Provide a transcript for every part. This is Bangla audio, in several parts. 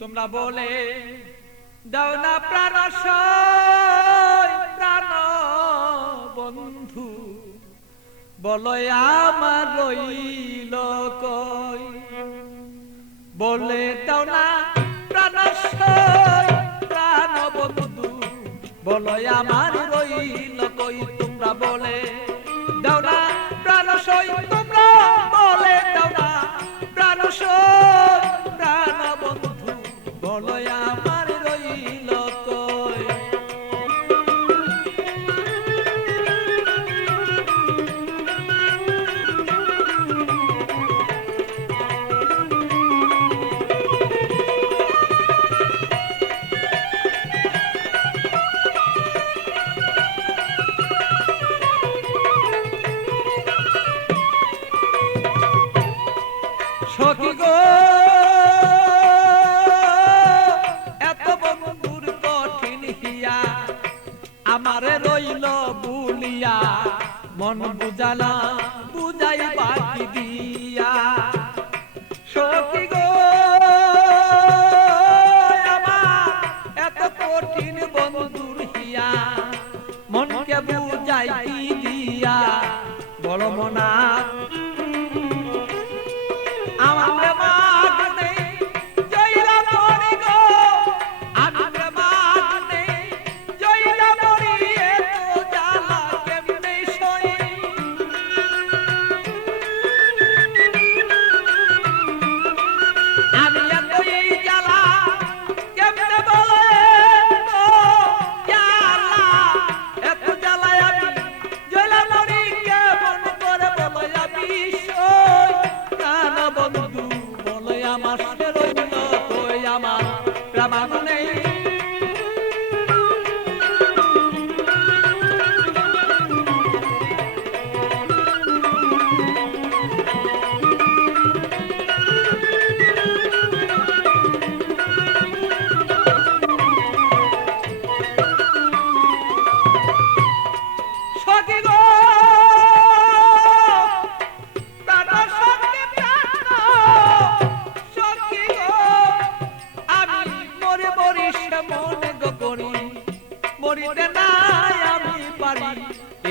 তোমরা বলে দাও না প্রাণ প্রাণ বন্ধু, বলো আমার রইল কই। বলে দাও না প্রাণ প্রাণ বন্ধু, বলো আমার রইল কই। তোমরা বলে দাও না প্রাণ তোমরা বলে দাও না প্রাণ প্রাণ বন্ধু, বলো আমার রইল কই। সখী গো এত বন্ধুর কঠিন হিয়া, আমারে রইল বুলিয়া মন বুঝালা বুঝাই বাকি দিয়া। সখী গো আমার এত কঠিন বন্ধুর হিয়া, মনকে বুঝাই দিয়া বড় মনা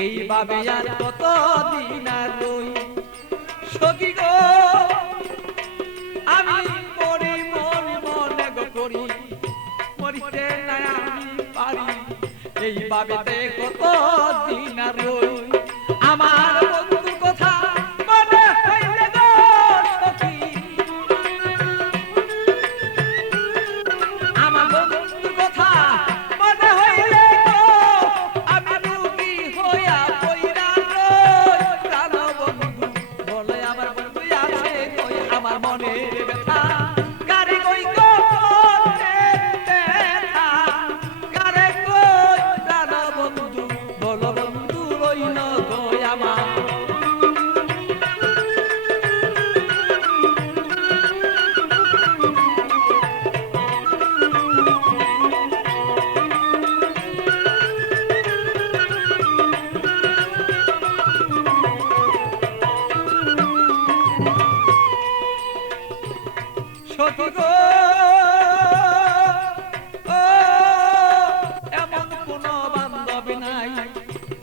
এইভাবে আর কত দিন আর রই। সখী গো আমি মরি মনে মনে গো করি, মরিতে না আমি পারি, এইভাবে কত দিন আর রই। আমার বন্ধুর কথা মনে হইলে গো সখী, আমার বন্ধুর কথা মনে হইলে গো আমি রুগী হইয়া পইরা রই। প্রাণ বন্ধু বলে আমার বন্ধু আছে কই, আমার মনের ব্যথা কারে কই গো ব্যথা কারে কই। প্রাণ বন্ধু বলো বন্ধু রইল কই আমার। সখী গো এমন কোন বান্ধব নাই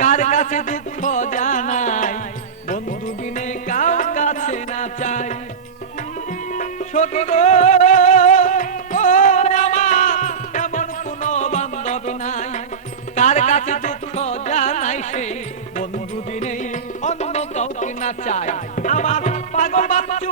কার কাছে দুঃখ জানাই, বন্ধু বিনে কাউ কাছে না চাই। সখী গো আমার এমন কোন বান্ধব নাই কার কাছে দুঃখ জানাই, সে বন্ধু বিনে অন্য কাউকে না চাই। আমার পাগল বাচ্চু